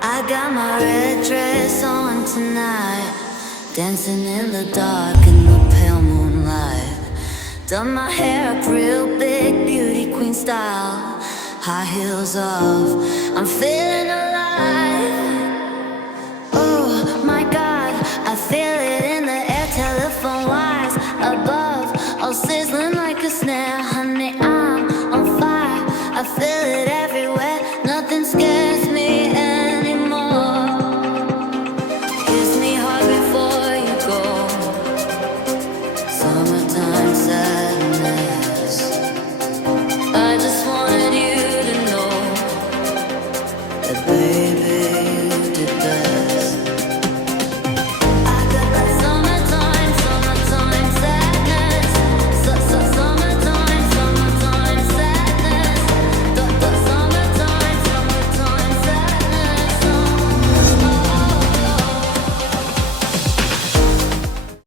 I got my red dress on tonight, dancing in the dark in the pale moonlight. Done my hair up real big, beauty queen style, high heels off. I'm feeling